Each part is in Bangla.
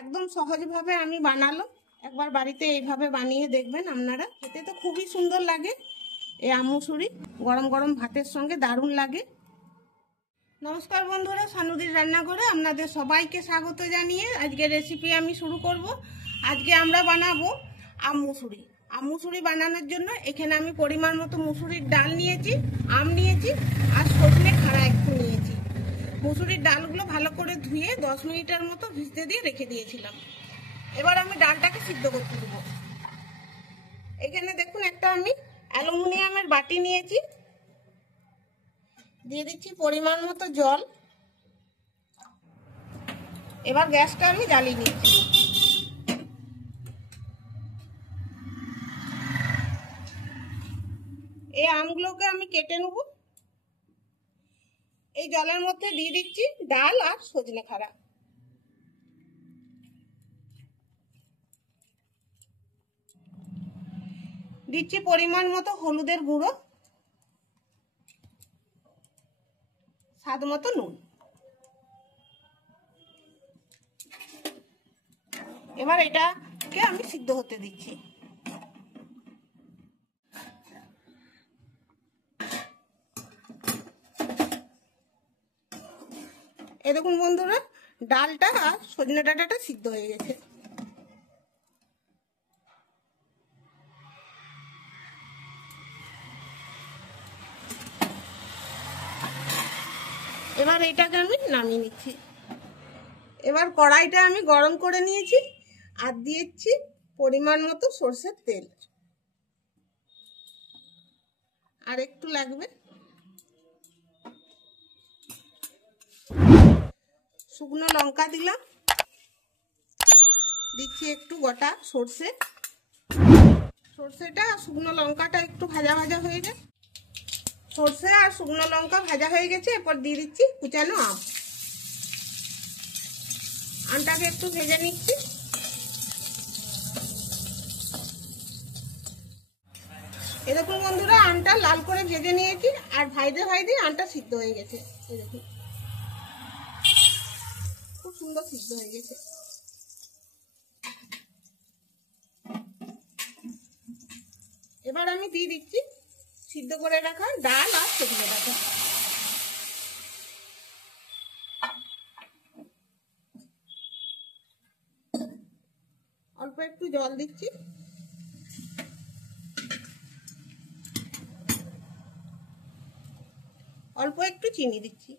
একদম সহজভাবে আমি বানালাম। একবার বাড়িতে এইভাবে বানিয়ে দেখবেন আপনারা, খেতে তো খুবই সুন্দর লাগে। এই আম মুসুরি গরম গরম ভাতের সঙ্গে দারুণ লাগে। নমস্কার বন্ধুরা, সানুদির রান্নাঘরে আপনাদের সবাইকে স্বাগত জানিয়ে আজকে রেসিপি আমি শুরু করব। আজকে আমরা বানাবো আম মুসুরি। আম মুসুরি বানানোর জন্য এখানে আমি পরিমাণ মতো মুসুরির ডাল নিয়েছি, আম নিয়েছি আর সজনে খাড়া একটু নিয়েছি। মুসুরির ডালগুলো ভালো করে ধুয়ে 10 মিনিটের মতো ভিজতে দিয়ে রেখে দিয়েছিলাম। এবার আমি ডালটাকে সিদ্ধ করতে দেবো। এখানে দেখুন একটা আমি অ্যালুমিনিয়ামের বাটি নিয়েছি, দিয়ে দিচ্ছি পরিমাণ মতো জল। এবার গ্যাসটা আমি জ্বালিয়ে নিচ্ছি। এই আমগুলোকে আমি কেটে নেব। এই জলের মধ্যে দিয়ে দিচ্ছি ডাল আর সজনে খাড়া। দিচ্ছি পরিমাণ মতো হলুদের গুঁড়ো, স্বাদ মতো নুন। এবার এটাকে আমি সিদ্ধ হতে দিচ্ছি। এই দেখুন বন্ধুরা, ডালটা আর সজনে ডাঁটাটা সিদ্ধ হয়ে গেছে। এবার এটাকে আমি নামিয়ে নিচ্ছি। এবার কড়াইটা আমি গরম করে নিয়েছি আর দিয়েছি পরিমাণ মতো সরষের তেল, আর একটু লাগবে। শুকনো লঙ্কা দিলাম, দিচ্ছি একটু গোটা সরষে। সরষেটা আর শুকনো লঙ্কাটা একটু ভাজা ভাজা হয়ে যায়। সরষে আর শুকনো লঙ্কা ভাজা হয়ে গেছে। এরপর দিয়ে দিচ্ছি কুচানো আম। আমটাকে একটু ভেজে নিচ্ছি। এই দেখুন বন্ধুরা, আমটা লাল করে ভেজে নিয়েছি আর ভাইদে ভাইদে আমটা সিদ্ধ হয়ে গেছে। এই দেখুন খুব সুন্দর সিদ্ধ হয়ে গেছে। এবার আমি দিয়ে দিচ্ছি সিদ্ধ করে রাখা ডাল আর সজনে ডাঁটা। অল্প একটু জল দিচ্ছি। অল্প একটু চিনি দিচ্ছি।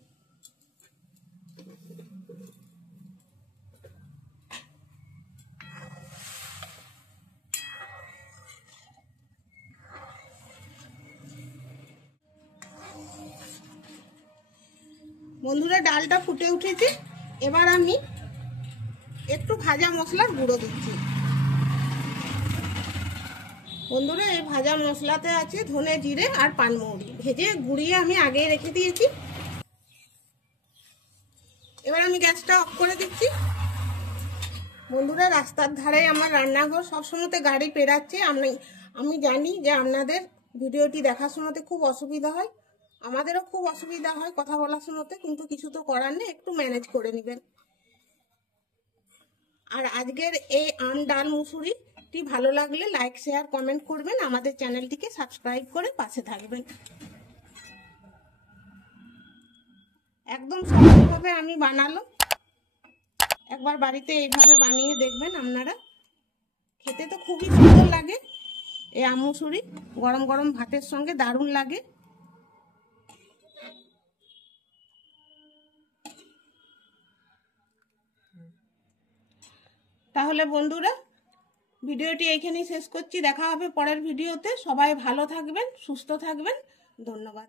বন্ধুরা, ডালটা ফুটে উঠেছে। এবার আমি একটু ভাজা মশলার গুঁড়ো দিচ্ছি। বন্ধুরা, এই ভাজা মশলাতে আছে ধনে জিরে আর পানমৌরি, ভেজে গুঁড়িয়ে আমি আগেই রেখে দিয়েছি। এবার আমি গ্যাসটা অফ করে দিচ্ছি। বন্ধুরা, রাস্তার ধারে আমার রান্নাঘর, সবসময় গাড়ি পেরাচ্ছে। আমি জানি যে আপনাদের ভিডিওটি দেখার সময়তে খুব অসুবিধা হয়, আমাদেরও খুব অসুবিধা হয় কথা বলার সময়তে, কিন্তু কিছু তো করার নেই, একটু ম্যানেজ করে নেবেন। আর আজকের এই আম ডাল মুসুরিটি ভালো লাগলে লাইক শেয়ার কমেন্ট করবেন, আমাদের চ্যানেলটিকে সাবস্ক্রাইব করে পাশে থাকবেন। একদম সহজভাবে আমি বানালাম। একবার বাড়িতে এইভাবে বানিয়ে দেখবেন আপনারা, খেতে তো খুবই সুন্দর লাগে। এই আম মুসুরি গরম গরম ভাতের সঙ্গে দারুণ লাগে। তাহলে বন্ধুরা, ভিডিওটি এইখানেই শেষ করছি। দেখা হবে পরের ভিডিওতে। সবাই ভালো থাকবেন, সুস্থ থাকবেন। ধন্যবাদ।